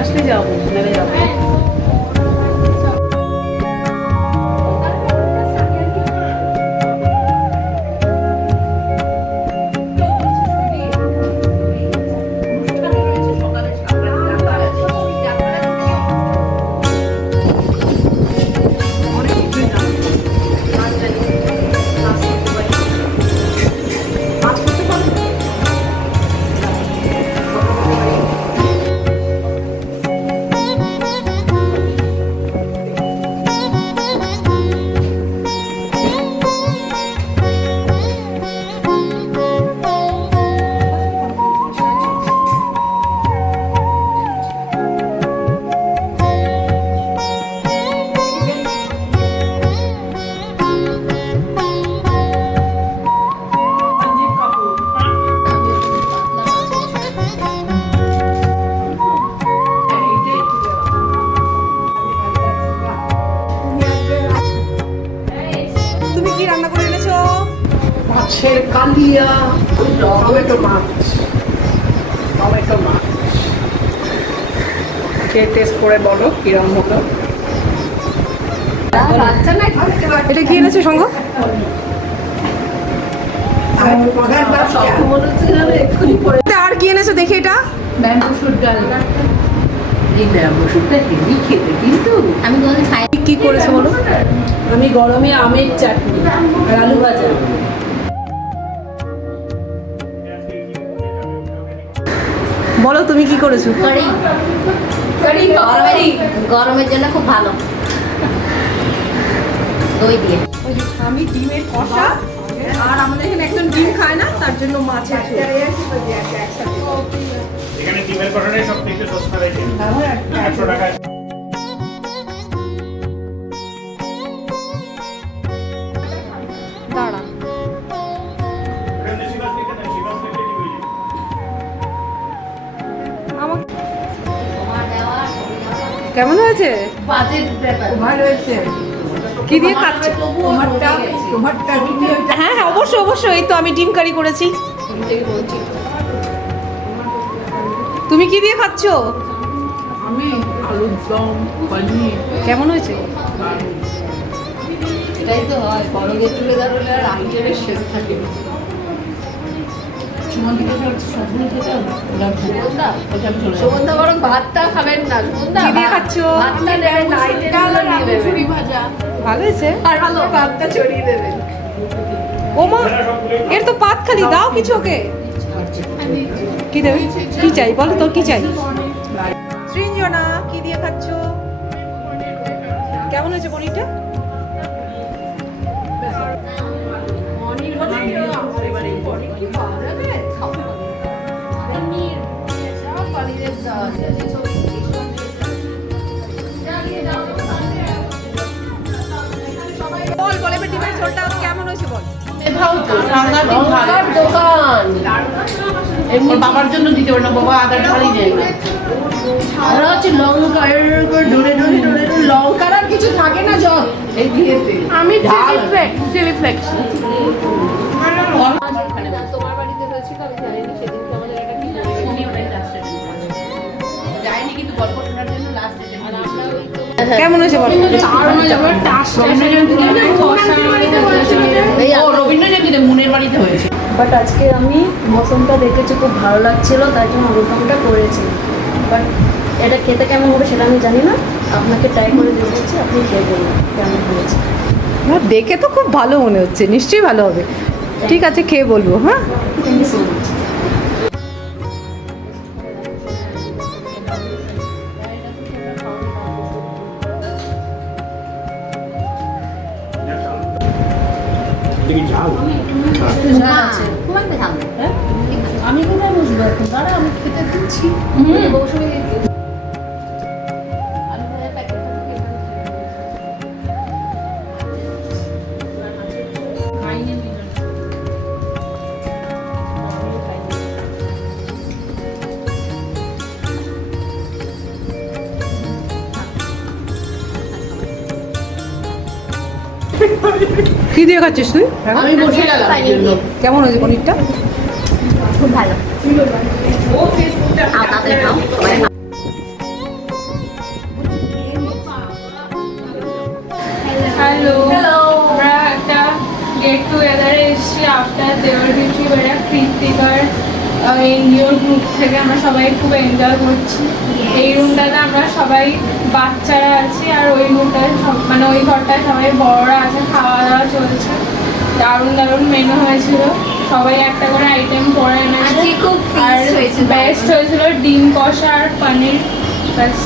আসলে যাবো, মেলে যাবো। কালিয়া টমেটো মাছ খেয়ে টেস্ট করে বলো কিরম হলো। এটা কি এনেছো সঙ্গ? আর কি এনেছো দেখি? এটা ব্যাম্বুশুট ডাল। এই ব্যাম্বুশুটটা হেভি খেতে, কিন্তু আমি কোনোদিন খাই। কি করেছো বলো? আমি গরমে আমের চাটনি আর আলু ভাজা। বলো তুমি কি করেছো? গরমের জন্য খুব ভালো, দই দিয়ে। আমি ডিমের কষা, আর আমাদের এখানে একজন ডিম খায় না, তার জন্য মাছের ঝোল। এখানে ডিমের কষাটাই সবথেকে সস্তা রেখে 100 টাকা। দাঁড়া, কেমন হয়েছে? ভালো হয়েছে। কি দিয়ে খাচ্ছ? হ্যাঁ হ্যাঁ, অবশ্যই অবশ্যই। এই তো আমি ডিম কারি করেছি। তুমি কি দিয়ে খাচ্ছ? আমি আলুর দম, পনির। কেমন হয়েছে? এটাই তো হয়, বড় গেট টুগেদার হলে আর আইটেমের শেষ থাকে। সুমনদা বরং ভাতটা খাবেন না। সুমনদা কি দিয়ে খাচ্ছ? ভাতটা নেবেন না, আইটেমগুলো নিয়ে নেবেন। ভালো হয়েছে? আর ভালো ভাতটা ছড়িয়ে দেবেন। ও মা, এর তো পাত খালি, দাও কিছু ওকে। কি দেবে? কি চাই বলো, তোর কি চাই? সৃঞ্জনা, কি দিয়ে খাচ্ছ? কেমন হয়েছে পনিরটা? বল বল, এবার ডিমের ঝোলটা কেমন হয়েছে বল। দোকান ওর বাবার জন্য দিতে পারে না, বাবা আদার ঢালি দেয় না। ওরা হচ্ছে লঙ্কা ডোরে ডোরে ডোরে লঙ্কার আর কিছু থাকে না, জল এই দিয়েতে। আমি চিলি ফ্লেক্স তোমার বাড়িতে হয়েছিল, আমি জানিনি। সেদিনকে আমাদের একটা কি যায়নি, কিন্তু গল্প শোনার জন্য লাস্ট ডেটে। আর আমরা ওই তো কেমন হয়েছে বল। রবীন্দ্র জয়ন্তীতে মুনের বাড়িতে হয়েছে। বাট আজকে আমি মৌসুমটা দেখেছি, খুব ভালো লাগছিল, তাই জন্য ওরকমটা করেছি। বাট এটা খেতে কেমন হবে সেটা আমি জানি না, আপনাকে ট্রাই করে দেখেছি, আপনি খেয়ে বলুন কেমন হয়েছে। না, দেখে তো খুব ভালো মনে হচ্ছে, নিশ্চয়ই ভালো হবে। ঠিক আছে, খেয়ে বলবো। হ্যাঁ, থ্যাংক ইউ সো মাচ। আমি কোথায় বসবো এখন? দাঁড়া, আমি খেতে দিচ্ছি। কি দিয়ে খাচ্ছিস তুই? আমি বসে গেলাম এই জন্য। কেমন হয়েছে পনিরটা? খুব ভালো তাড়াতাড়ি খাও হ্যালো আমরা একটা গেট টুগেদারে এসেছি আফটার দেওয়ার বিক্রি বেড়া কৃত্তিকার এনজিওর গ্রুপ থেকে আমরা সবাই খুব এনজয় করছি। এই রুমটাতে আমরা সবাই বাচ্চারা আছি আর ওই রুমটায় মানে ওই ঘরটায় সবাই বড়রা আছে, খাওয়া দাওয়া চলছে। দারুণ দারুণ মেনু হয়েছিল, সবাই একটা করে আইটেম করে এনেছে। খুব আর বেস্ট হয়েছিল ডিম কষা আর পনির। ব্যাস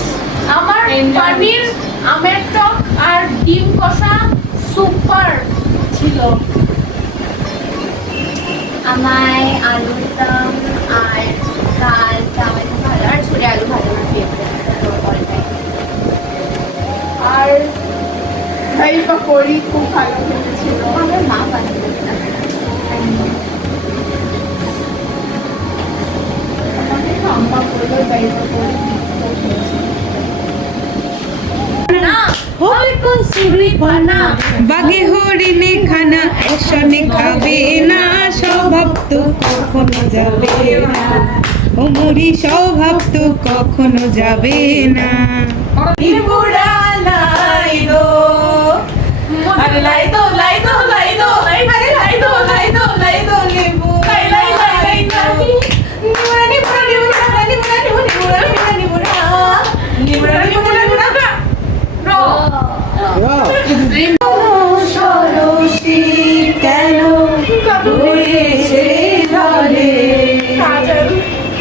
আমার Enjoy. পনির আমের টক আর ডিম কষা সুপার ছিল। আমার আলুর দম আর ডাল চাওয়াল ভালো আর ছুরি আলু ভালো আমার ফেভারিট আর দই পাকড়ি খুব ভালো খেতেছিল। আমার মা বানিয়েছে আমাদের আম্মা বললো দই পাকড়ি না ওই কোন সুরি বানা বাগে হরিণে খানা একসনে খাবে না, স্বভাব তো কখনো যাবে না, ও মুড়ি স্বভাব তো কখনো যাবে না। বুড়া লাইদো আরে লাইদো লাইদো লাইদো আরে লাইদো লাইদো লাইদো লেবু লাই লাই লাই লাই নিবুড়া নিবুড়া নিবুড়া নিবুড়া নিবুড়া নিবুড়া নিবুড়া নিবুড়া নিবুড়া নিবুড়া রো সরসী কেন ঘুরেছে ধরে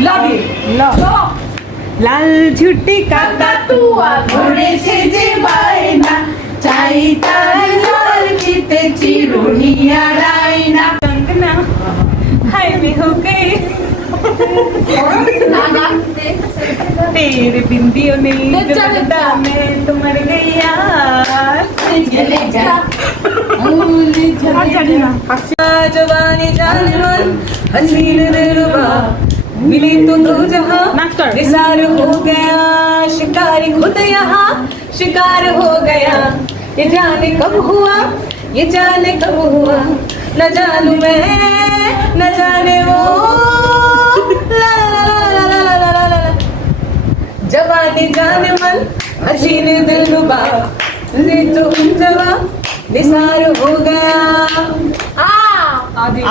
লাভি লাল ঝুটি কাকা তুয়া ধরেছে যে বায়না চাই তার লাল চিতে চিরুনিয়া রায়না कंगना हाय मैं हो गई तेरे बिंदियों ने जगदा मैं तो मर गया। जवानी जान मन हसीन दिलरुबा मिली तो दो जहां निसार हो गया, शिकारी खुद यहाँ शिकार हो गया। ये जाने कब हुआ, ये जाने कब हुआ, न जानू मैं न जाने वो। ला ला ला ला ला ला ला ला ला। जवानी जाने मन हसीन दिलरुबा मिली तो जवा निसार हो गया। आदि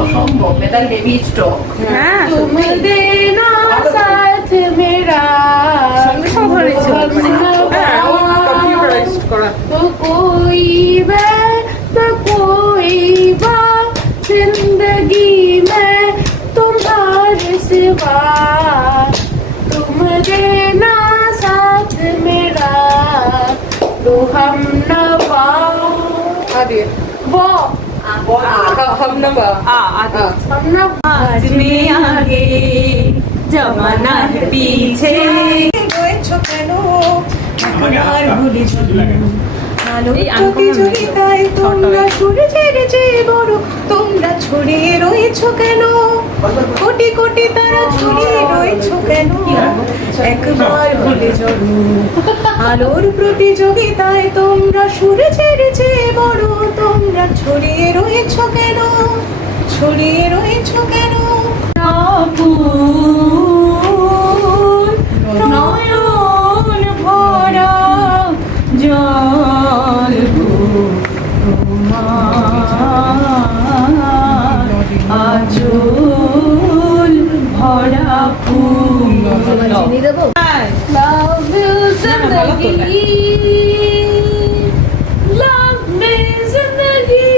অসম্ভব মেদাল হেভি স্টক হ্যাঁ तुम देना साथ मेरा तो कोई बात जिंदगी में तुम्हारे सिवा तुम देना साथ मेरा तो हम नवा वो हम नवा हम नवा आज में आगे जमाना है पीछे রয়েছো কেন আর ভুলে আলোর প্রতিযোগিতায় তোমরা সরে ছেড়েছে বড়, তোমরা ছড়িয়ে রয়েছো কেন, কোটি কোটি তারা ছড়িয়ে রয়েছো কেন, একবার ভুলে যাও আলোর প্রতিযোগিতায় তোমরা সরে ছেড়েছে বড়, তোমরা ছড়িয়ে রয়েছো কেন, ছড়িয়ে রয়েছো কেন। নয়ন ভরা জল আচল ভরা ফুল। চিনি দেবো Love you zindagi Love me zindagi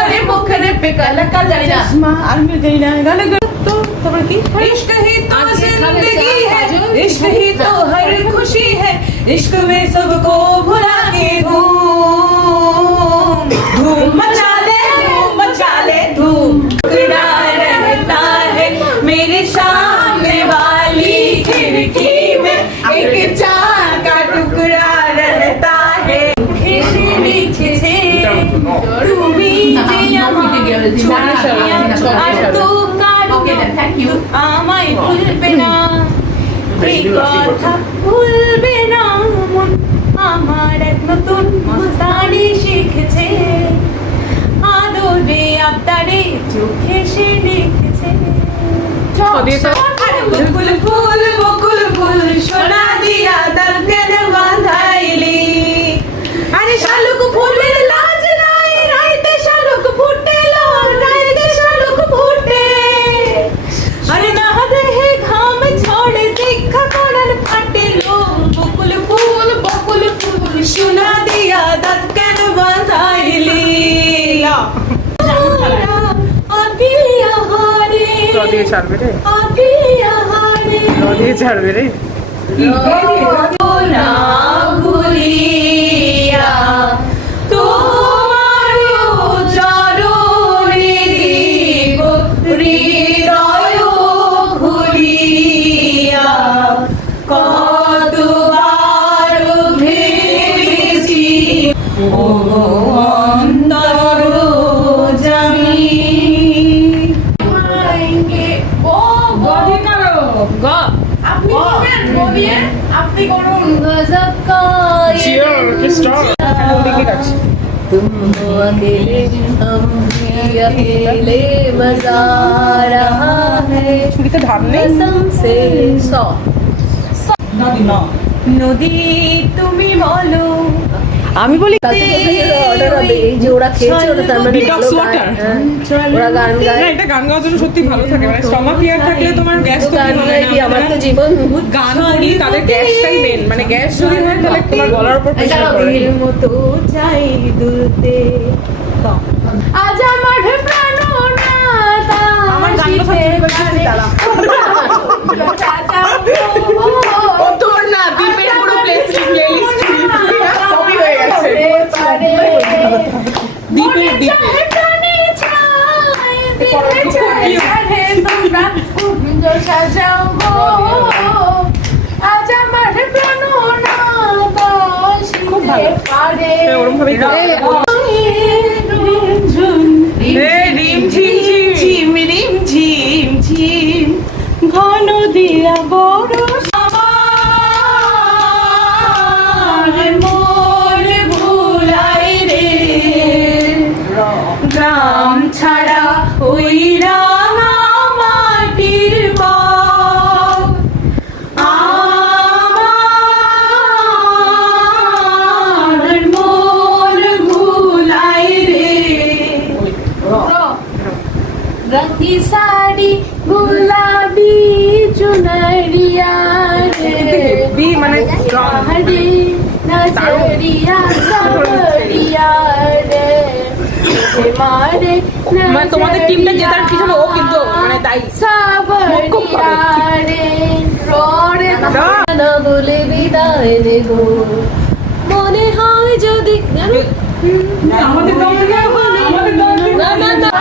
আরে মুখে पे কালা কালা জানি না তোমার কি इश्क ही तो जिंदगी है, इश्क ही तो हर खुशी है, इश्क में सबको भुला के धूम धूम मचा ले धूम टुकड़ा रहता है मेरे सामने वाली खिड़की में, एक चांद का टुकड़ा रहता है नीचे से डूबी আর তো Okay then, thank you. আমায় ভুলবে না এই কথা ভুলবে না মন, আমার এক নতুন মস্তানি শিখেছে, আদরে আবদারে চোখে সে দেখেছে। আরে বকুল ফুল বকুল ফুল সোনা দিয়া তার কেন বাঁধাইলি, আরে শালুক ফুলের লাজ নাই, রাইতে শালুক ফুটেল, রাইতে শালুক ফুটে, আরে না দেহে ঘাম ঝড়ে দেখা করার ফাটেলো, বকুল ফুল সোনা দিয়া দাঁত কেন বাঁধাইলি। আদিয়া হারে দিয়ে ছাড়বে রে, আদিয়া হারে দিয়ে ছাড়বে রে। না ভুলিয়া তোমার চরণে দিব হৃদয় খুলিয়া, কতবার ভেবেছি ও অন্তর জামি। আপনি করবেন, বলিয়ে আপনি করুন। गजब का ये तुम हो अकेले हम भी अकेले, मजा रहा है कसम से। सौ নদী তুমি বলো, আমি বলি অর্ডার হবে, এই যে ওরা খেয়েছে ওটা তার মানে Detox ভালো water। গান, হ্যাঁ, ওরা গান না, গায়, এটা গান গাওয়ার জন্য সত্যি ভালো থাকে, মানে স্টমাক ক্লিয়ার থাকলে তোমার গ্যাস তো গান হয় গায় কি না। আমার তো জীবন। গান করি তাদের গ্যাসটাই মেন, মানে গ্যাস যদি হয় তাহলে তোমার গলার উপর প্রেশার পড়ে। এর মতো চাই দুলতে। আজ আমার প্রাণনাথা আমার গানগুলো সব চুরি করে দিয়েছি তারা। ও তোর না, দীপের পুরো প্লেলিস্ট কপি হয়ে গেছে। দীপের খুব ভালো। ওরম ভাবেই ঘন দিয়া বড় আমার মোর ভুলাই রে, গ্রাম ছাড়া ওই রাঙা মাটির বন, আমার মোর ভুলাই রে। रंगी साड़ी गुलाबी चुनरिया रे, বি মানে हरे नजरिया सावरिया रे, मारे মানে তোমাদের টিমটা জেতার পিছনে ও কিন্তু মানে দায়ী। सावरिया रे, रोरे না বলে বিদায় নেব, মনে হয় যদি আমাদের দল থেকে না না না